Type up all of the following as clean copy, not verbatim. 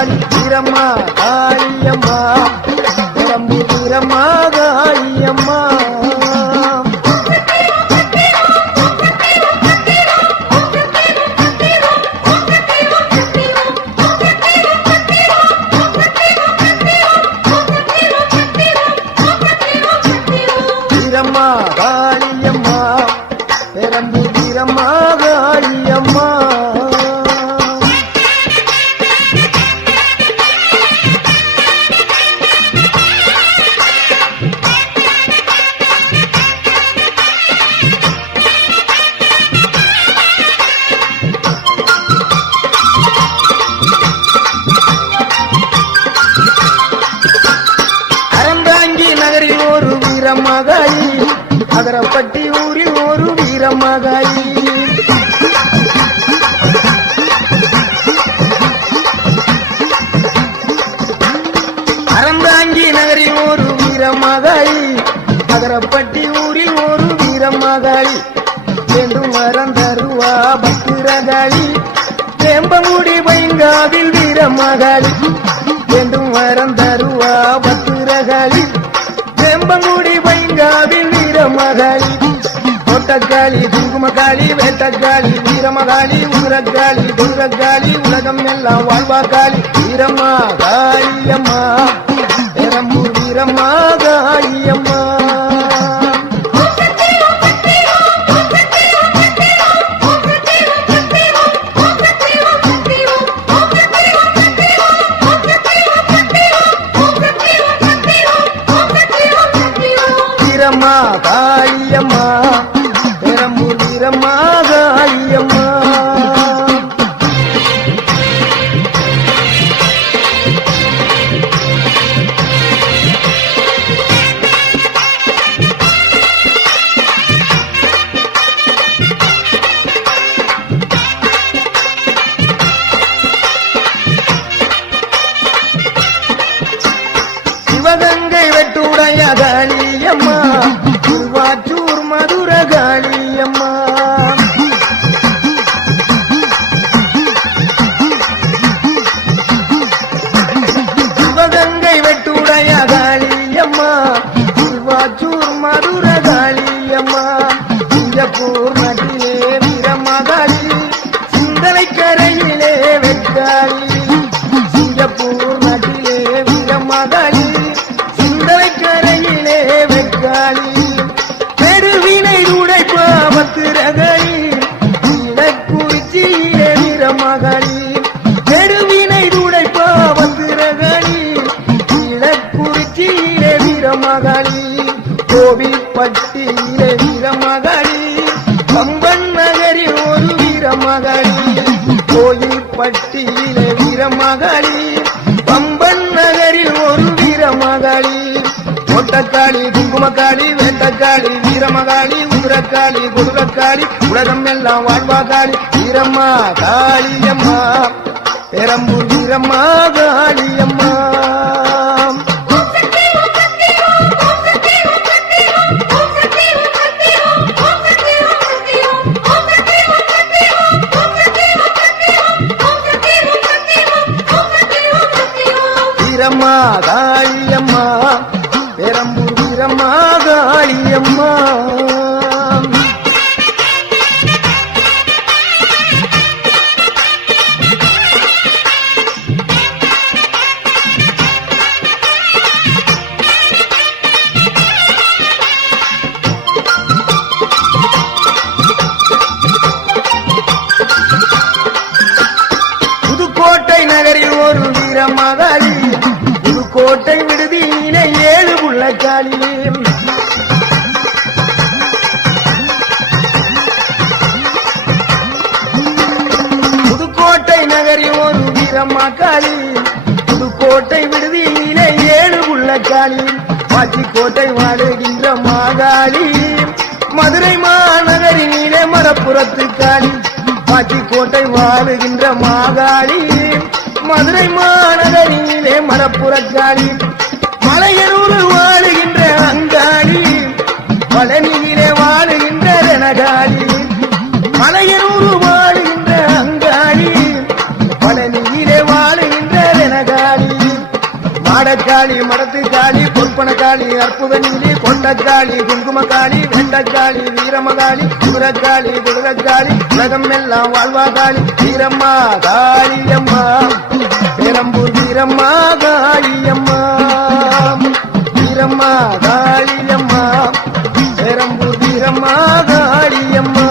காளி வீரம்மா காளியம்மா பெரம்பூர் வீரம்மா காளியம்மா வீரம்மா காளியம்மா பெரம்பூர் வீரம்மா காளியம்மா வீரமகாயி அகரப்பட்டி ஊரில் ஒரு வீரமகாயி அறந்தாங்கி நகரில் ஒரு வீரமகாயி அகரப்பட்டி ஊரில் ஒரு வீரமகாயி என்றும் வரம் தருவா பத்திரகாளி வேம்பங்குடி பைங்காவில் வீரமகாளி என்றும் வரம் தருவா பத்திரகாளி வேம்பங்குடி பைங்காவில் வீரமகாளி கோட்டக்காளி குங்குமக்காளி வேட்டக்காளி வீரமகாளி உரக்காளி துர்காளி உலகம் எல்லாம் வாழ்வா காளி வீரம்மா காளியம்மா பெரம்பூர் வீரம்மா காளியம்மா வீரம்மா காளியம்மா பெரம்பூர் வீரம்மா காளியம்மா சிவகங்கை வெட்டுடைய காளியம்மா திருவாச்சூர் மதுர காளியம்மா சிவகங்கை வெட்டுடைய காளியம்மா திருவாச்சூர் மதுர காளியம்மா சிங்கப்பூர் நதியிலே வீரமகாளி சிந்தனை கரையிலே வெக்காளி சிங்கப்பூர் நதியிலே வீரமகாளி கரையிலே வெக்காளி பெருவினை உடைப்பா பத்திரகாளி இலக்குறிச்சியிலே வீரமகாளி பெருவினை உடைப்பா பத்திரகாளி இலக்குறிச்சியிலே வீரமகாளி கோவில்பட்டியிலே வீரமகாளி கம்பன் நகரில் ஒரு வீரமகாளி கோயில்பட்டியிலே வீரமகாளி கம்பன் நகரில் ஒரு வீரமகாளி கோட்டக்காளி குங்குமக்காளி வேட்டக்காளி வீரமகாளி உதிரக்காளி கொடுக்காளி உலகம் எல்லாம் வாழ்வா காளி வீரம்மா காளியம்மா பெரம்பூர் வீரம்மா காளியம்மா வீரம்மா காளியம்மா பெரம்பூர் வீரம்மா காளியம்மா புதுக்கோட்டை நகரில் ஒரு வீரமகாளி புதுக்கோட்டை விடுதியிலே 7 புள்ளக்காளி புதுக்கோட்டை நகரில் ஒரு வீரமகாளி புதுக்கோட்டை விடுதியிலே 7 புள்ளக்காளி பாச்சிக்கோட்டை வாழுகின்ற மாகாளி மதுரை மாநகரினிலே மரப்புறத்து காளி பாச்சிக்கோட்டை வாழுகின்ற மாகாளி மதுரை மாநகரினிலே மரப்புறக்காளி மலையனூர் வாழுகின்ற அங்காளி பழனியிலே வாழுகின்ற ரணகாளி மலையனூர் வாழுகின்ற அங்காளி பழனியிலே வாழுகின்ற மாடக்காளி மடத்துக்காளி பொற்பனக்காளி அற்புத நீலி கொண்டக்காளி குங்குமக்காளி வெண்டக்காளி வீரமகாளி குதிரக்காளி குதிரக்காளி உலகம் எல்லாம் வாழ்வாகாளி வீரம்மா காளியம்மா பெரம்பூர் வீரம்மா காளியம்மா வீரம்மா காளியம்மா பெரம்பூர் வீரம்மா காளியம்மா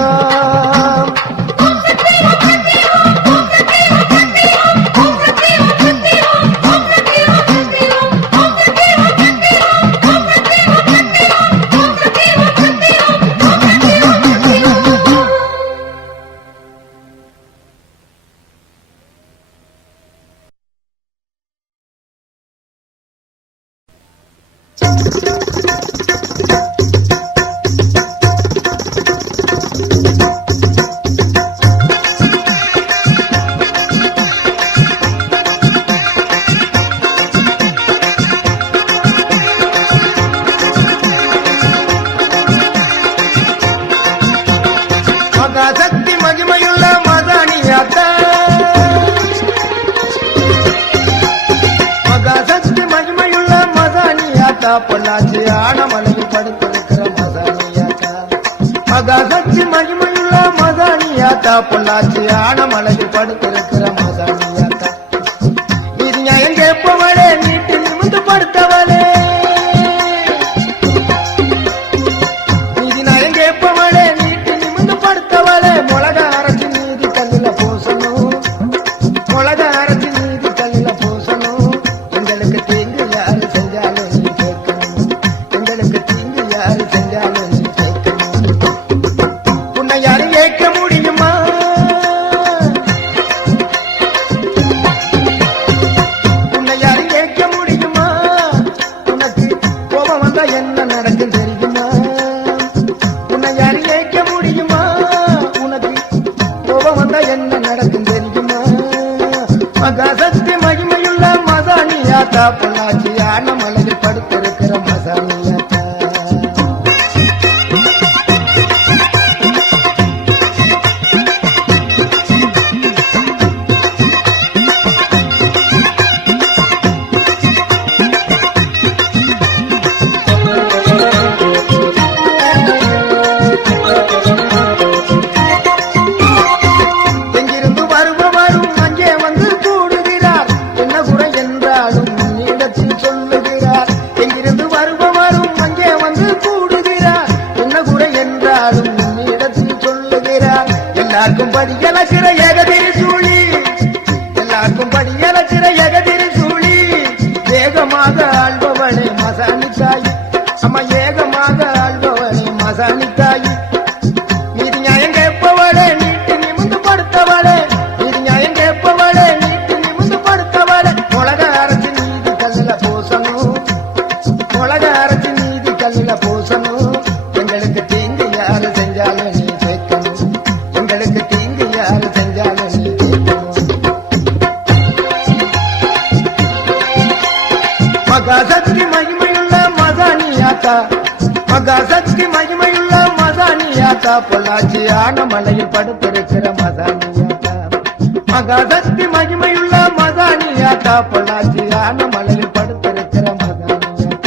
மகாசக்தி மகிமையுள்ள மதானியாத்தா மகாசக்தி மகிமையுள்ள மதானியாத்தா பொள்ளாச்சி ஆனமலையில் படுத்திருக்கிற மதானியாத்தா மகாசக்தி மகிமையுள்ள மதானியாத்தா பொள்ளாச்சி ஆனமலையில் படுத்திருக்கிற மதானியாத்தா இது நியாயம் கேட்பவளே நீட்டு நிமிந்து படுத்தவளே மொளக அரைச்சி நீதி கல்லில பூசணும் மொளக அரைச்சி நீதி கல்லில பூசணும் எங்களுக்கு தீங்கு யாரு செஞ்சாலும் நீ கேட்கணும் எங்களுக்கு தீங்கு யாரு செஞ்சாலும் நீ கேட்கணும் உன்னை யாரு கேட்க முடியுமா உன்னை யாரு கேட்க முடியுமா உனக்கு கோபம் வந்தா என்ன நடக்கும் தெரியுமா உன்னை யாரு கேட்க முடியுமா என்ன நடக்கும் தெரியுமா மகாசக்தி மகிமையுள்ள மதானியாத்தா பொள்ளாச்சி ஆனமலையில் படுத்திருக்கிற மதானியாத்தா எல்லாருக்கும் படியலக்கிற ஏகதிரி சூழி எல்லாருக்கும் படியலக்கிற ஏகதிரி சூழி வேகமாக ஆள்பவளே மசானித்தாயி அம்மா ஏகமாக ஆள்பவளே மசானித்தாயி நீதி நியாயம் கேட்பவளே நீட்டு நிமிந்து படுத்தவளே நீதி நியாயம் கேட்பவளே நீட்டு நிமிந்து படுத்தவளே மொளக அரைச்சி நீதி கல்லில பூசணும் மொளக அரைச்சி நீதி கல்லில பூசணும் எங்களுக்கு தீங்கு யாரு செஞ்சாலும் நீ கேட்கணும் எங்களுக்கு தீங்கு யாரு செஞ்சாலும் நீ மகாசக்தி மகிமையுள்ள மதானியாத்தா மகாசக்தி மகிமையுள்ள மதானியாத்தா பொள்ளாச்சி ஆனமலையில் படுத்திருக்கிற மதானியாத்தா மகாசக்தி மகிமையுள்ள மதானியாத்தா பொள்ளாச்சி ஆனமலையில் படுத்திருக்கிற மதானியாத்தா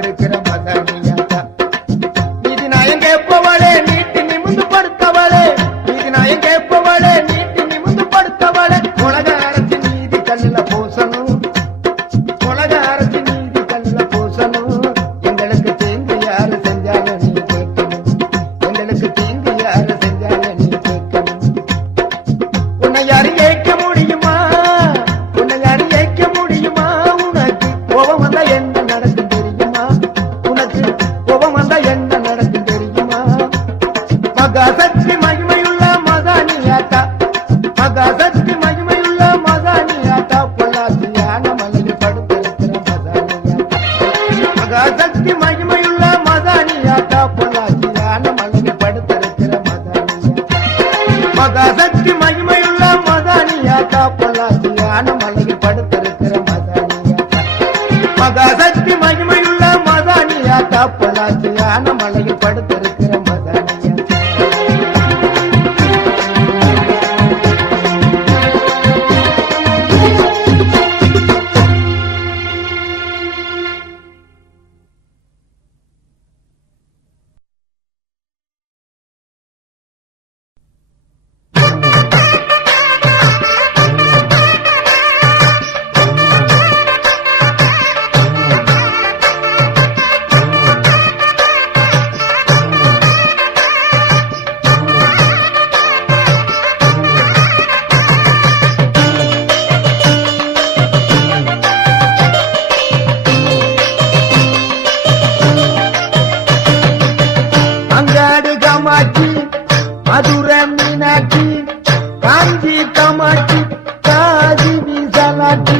படுத்திருக்கிற மதானியாத்தா. நீதி நாயம் கேட்பவளே நீட்டி நிமிந்து படுத்தவளே, நீதி நாயம் கேட்பவளே நீட்டி நிமிந்து படுத்தவளே, உலக அரசு நீதி கல்லுல பூசணும், உலக அரசு நீதி கல்லுல பூசணும். எங்களுக்கு தீங்கு யாரு செஞ்சாலும் நீ கேட்கணும், எங்களுக்கு தீங்கு யாரு செஞ்சாலும் நீ கேட்கணும். உன்னை யாரு ஏற்க முடியுமா, உன்னை யாரு ஏற்க முடியுமா? உனக்கு கோபம் வந்தா என்ன நடக்கும் தெரியுமா, உனக்கு கோபம் வந்தா என்ன நடக்கும் தெரியுமா? மகாசக்தி மகிமையுள்ள மதானியாத்தா, மகாசக்தி மகிமையுள்ள மதானியாத்தா, பொள்ளாச்சியான மலையில் படுத்திருக்கிற மதானியாத்தா. மகாசக்தி மகிமையுள்ள மதானியாத்தா, பொள்ளாச்சியான மலையில் படுத்திருக்கிற மதானியாத்தா. மகாசக்தி மகிமையுள்ள மதானியாத்தா, பொள்ளாச்சியான மலையில் படுத்திருக்கிற மதானியாத்தா. மகாசக்தி மகிமையுள்ள மதானியாத்தா, பொள்ளாச்சியான மலையில் படுத்திருக்கிற மதானியாத்தா. அங்காடு காமாட்சி, மதுரை மீனாட்சி, காஞ்சி காமாட்சி, காதி விசாலாட்சி.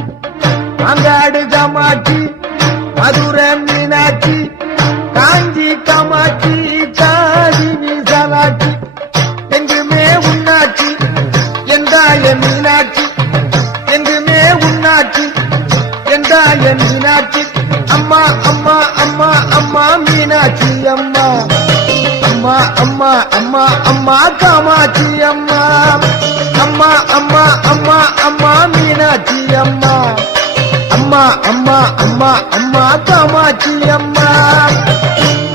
அங்காடு காமாட்சி, மதுரை மீனாட்சி, காஞ்சி காமாட்சி, காதி விசாலாட்சி. எங்குமே உன்னாட்சி எந்தாய மீனாட்சி, எங்குமே உன்னாட்சி எந்தாய மீனாட்சி. அம்மா அம்மா அம்மா அம்மா மீனாட்சி அம்மா, அம்மா அம்மா அம்மா அம்மா காமாட்சி அம்மா, அம்மா அம்மா அம்மா அம்மா மீனாட்சி அம்மா, அம்மா அம்மா அம்மா அம்மா காமாட்சி அம்மா.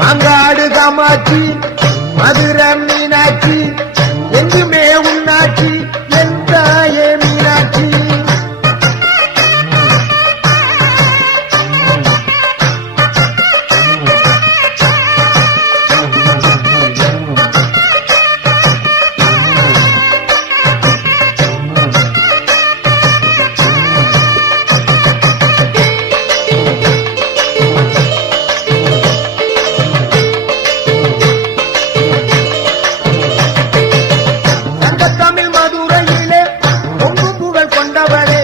அங்காடு காமாட்சி, மதுரை மீனாட்சி, எங்குமே உன்னாட்சி எந்தாயே மீனாட்சி. சங்கத்தமிழ் மதுரையிலே பொங்கும் புகழ் கொண்டவளே,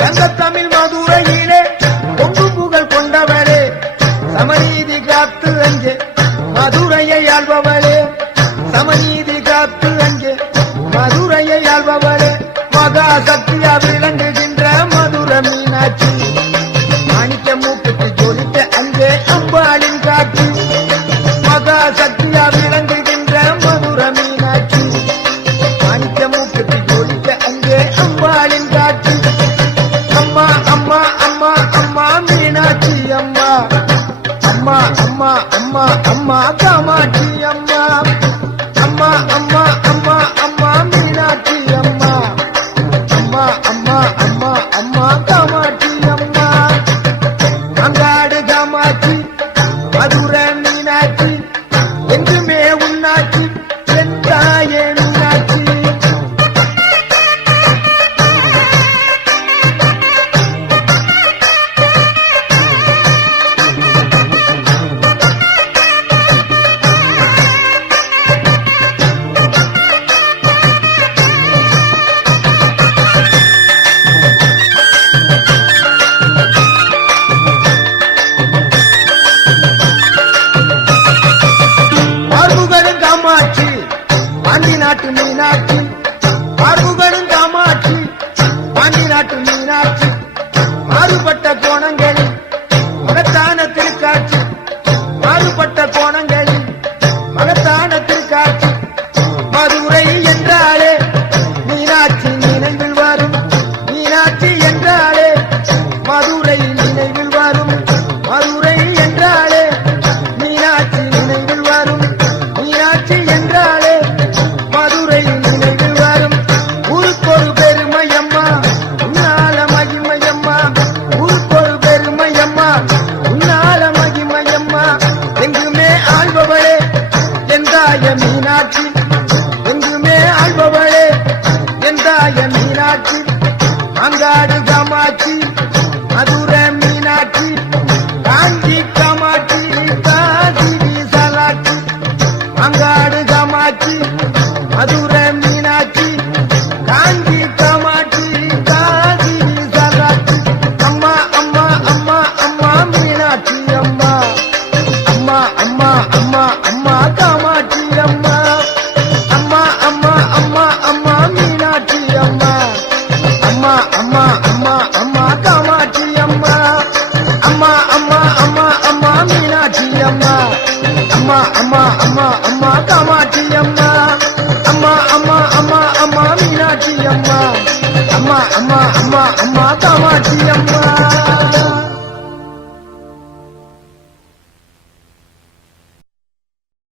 சங்கத்தமிழ் மதுரையிலே பொங்கும் புகழ் கொண்டவளே, சமநீதி காத்து அங்கே மதுரையை ஆள்பவளே, சமநீதி காத்து அங்கே மதுரையை ஆள்பவளே. மகா சக்தியா விளங்குகின்ற மதுரை மீனாட்சி, மாணிக்க மூக்குக்கு ஜொலித்த அங்கே அம்பாளின் காட்சி. மகா சக்தியா விளங்குகின்ற மதுரை மீனாட்சி, மாணிக்க மூக்குக்கு ஜொலித்த அங்கே அம்பாளின் காட்சி. அம்மா அம்மா அம்மா அம்மா மீனாட்சி அம்மா, அம்மா அம்மா அம்மா அம்மா காமாட்சி அம்மா, அம்மா அம்மா அம்மா அம்மா மீனாட்சி அம்மா, அம்மா அம்மா அம்மா அம்மா காமாட்சி அம்மா. அங்காடு காமாட்சி, மதுரை மீனாட்சி, எங்குமே உன்னாட்சி எந்தாயே மீனாட்சி. பார்வுகளும் காமாட்சி, பாண்டி நாட்டு மீனாட்சி, பார்வுகளும் காமாட்சி, பாண்டி நாட்டு மீனாட்சி. மாறுபட்ட கோணங்களில் மகத்தான திருக்காட்சி, மாறுபட்ட கோணங்களில் மகத்தான திருக்காட்சி. மதுரை என்றாலே மீனாட்சி நினைவில் வரும், மீனாட்சி என்றாலே மதுரை நினைவில் வரும், மதுரை என்றாலே அம்மா அம்மா அம்மா அம்மா காமாட்சி அம்மா அம்மா அம்மா அம்மா அம்மா மீனாட்சி அம்மா அம்மா அம்மா அம்மா அம்மா காமாட்சி அம்மா